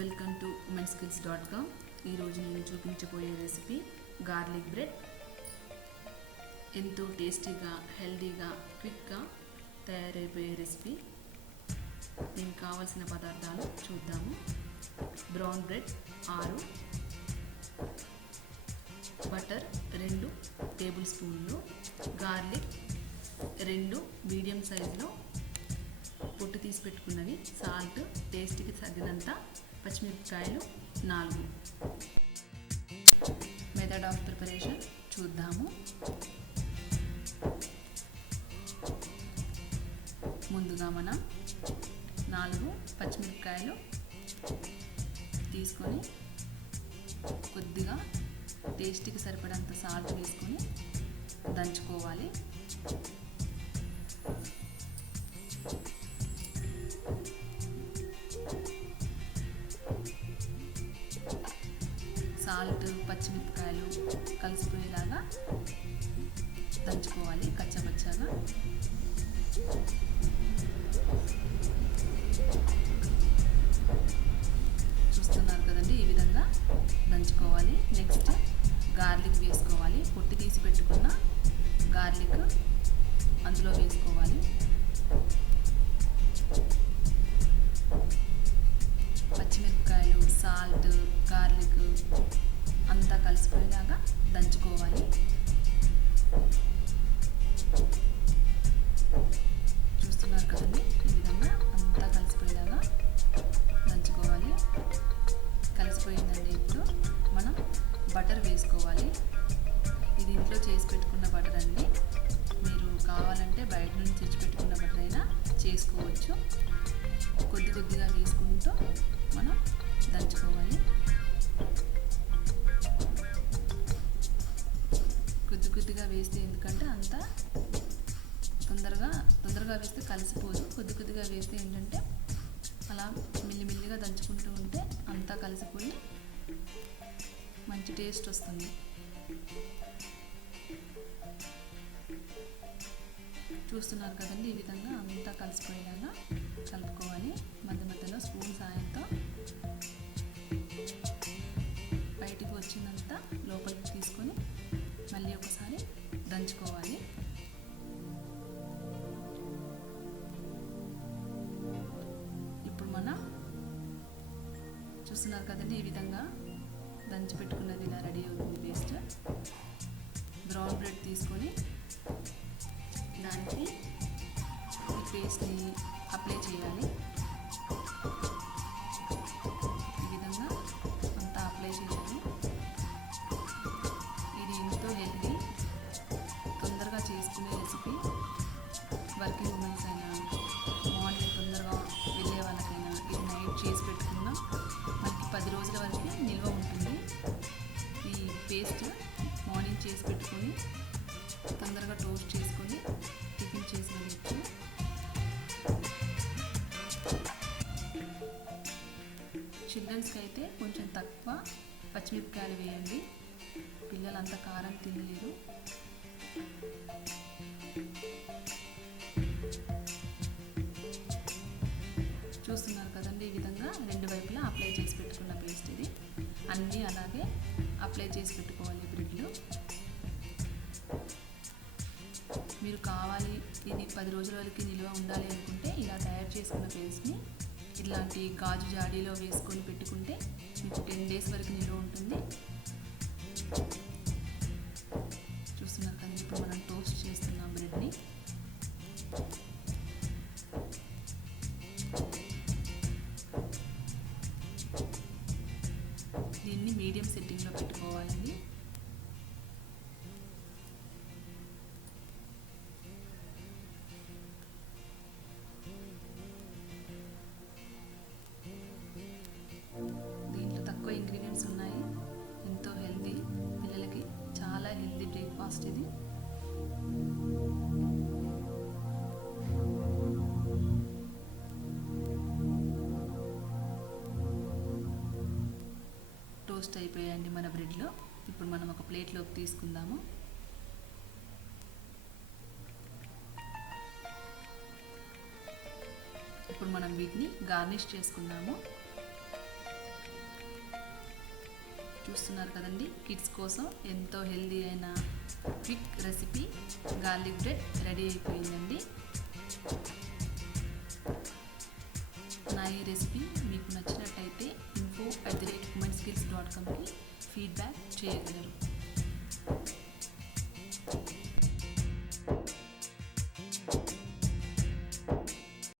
Welcome to umenskills.com. ఈరోజు నేను చూపించబోయే రెసిపీ గార్లిక్ బ్రెడ్. ఎంతో టేస్టీగా, హెల్దీగా, క్విక్గా తయారైపోయే రెసిపీ. దీనికి కావాల్సిన పదార్థాలు చూద్దాము. బ్రౌన్ బ్రెడ్ 6, బటర్ 2 టేబుల్ స్పూన్లు, గార్లిక్ 2 మీడియం సైజులో పొట్టు తీసి పెట్టుకున్నవి, సాల్ట్ టేస్ట్కి తగినంత, పచ్చిమిరపకాయలు 4. మెథడ్ ఆఫ్ ప్రిపరేషన్ చూద్దాము. ముందుగా మనం 4 పచ్చిమిరపకాయలు తీసుకొని కొద్దిగా టేస్ట్కి సరిపడంత సాల్ట్ వేసుకొని దంచుకోవాలి. సాల్ట్ పచ్చిమిరపకాయలు కలిసిపోయేలాగా దంచుకోవాలి కచ్చపచ్చగా. చూస్తున్నారు కదండి, ఈ విధంగా దంచుకోవాలి. నెక్స్ట్ గార్లిక్ వేసుకోవాలి. పొట్టి తీసి పెట్టుకున్న గార్లిక్ అందులో వేసుకోవాలి. పచ్చిమిరపకాయలు, సాల్ట్, గార్లిక్ అంతా కలిసిపోయేలాగా దంచుకోవాలి. చూస్తున్నారు కదండి, ఈ విధంగా అంతా కలిసిపోయేలాగా దంచుకోవాలి. కలిసిపోయిందండి. ఇప్పుడు మనం బటర్ వేసుకోవాలి. ఇది ఇంట్లో చేసి పెట్టుకున్న బటర్ అండి. మీరు కావాలంటే బయట నుంచి తెచ్చి పెట్టుకున్న బటర్ అయినా చేసుకోవచ్చు. కొద్ది కొద్దిగా వేసుకుంటూ మనం దంచుకోవాలి. కొద్ది కొద్దిగా వేస్తే, ఎందుకంటే అంత తొందరగా వేస్తే కలిసిపోదు. కొద్ది కొద్దిగా వేస్తే ఏంటంటే అలా మెల్లిమెల్లిగా దంచుకుంటూ ఉంటే అంతా కలిసిపోయి మంచి టేస్ట్ వస్తుంది. చూస్తున్నారు కదండి, ఈ విధంగా అంతా కలిసిపోయేలాగా కలుపుకోవాలి. మధ్య మధ్యలో స్పూన్ సాయంతో బయటికి వచ్చినంత లోపలికి తీసుకొని మళ్ళీ ఒకసారి దంచుకోవాలి. ఇప్పుడు మనం చూస్తున్నారు కదండి, ఈ విధంగా దంచి పెట్టుకున్నది ఇలా రెడీ అవుతుంది పేస్ట్. బ్రౌన్ బ్రెడ్ తీసుకొని దానికి ఈ పేస్ట్ని అప్లై చేయాలి. ఈ విధంగా అంతా అప్లై చేయాలి. ఇది ఎంతో హెల్దీ, తొందరగా చేసుకునే రెసిపీ. వర్కింగ్ ఉమెన్స్ అయినా, మార్నింగ్ తొందరగా వెళ్ళే వాళ్ళకైనా ఇది నైట్ చేసి పెట్టుకున్నా మనకి 10 రోజుల వరకు నిల్వ ఉంటుంది. ఈ పేస్ట్ మార్నింగ్ చేసి పెట్టుకొని తొందరగా టోస్ట్ చేసుకొని టిఫిన్ చేసి వెళ్ళచ్చు. చిల్డ్రన్స్కి అయితే కొంచెం తక్కువ పచ్చిమిరపకాయలు వేయండి. పిల్లలు అంత కారం తినలేరు. చూస్తున్నారు కదండి, ఈ విధంగా 2 వైపులా అప్లై చేసి పెట్టుకున్న పేస్ట్ ఇది. అన్నీ అలాగే అప్లై చేసి పెట్టుకోవాలి బ్రెడ్లు. మీరు కావాలి ఇది 10 రోజుల వరకు నిల్వ ఉండాలి అనుకుంటే ఇలా తయారు చేసుకున్న పేస్ట్ని ఇలాంటి గాజు జాడీలో వేసుకొని పెట్టుకుంటే మీకు 10 డేస్ వరకు నిల్వ ఉంటుంది. చూస్తున్నారు కదా, ఇప్పుడు మనం టోస్ట్ చేస్తున్నాం బ్రెడ్ని. దీన్ని మీడియం సెట్టింగ్లో పెట్టుకోవాలండి. దీంట్లో తక్కువ ఇంగ్రీడియంట్స్ ఉన్నాయి. ఎంతో హెల్దీ, పిల్లలకి చాలా హెల్దీ బ్రేక్ఫాస్ట్ ఇది. టోస్ట్ అయిపోయాయండి మన బ్రెడ్లో. ఇప్పుడు మనం ఒక ప్లేట్లోకి తీసుకుందాము. ఇప్పుడు మనం వీటిని గార్నిష్ చేసుకుందాము. చూస్తున్నారు కదండి, కిడ్స్ కోసం ఎంతో హెల్దీ అయిన quick recipe garlic bread ready అయిపోయిందండి. నా ఈ రెసిపీ మీకు నచ్చినట్టయితే info@womenskills.comకి ఫీడ్బ్యాక్ చేయగలరు.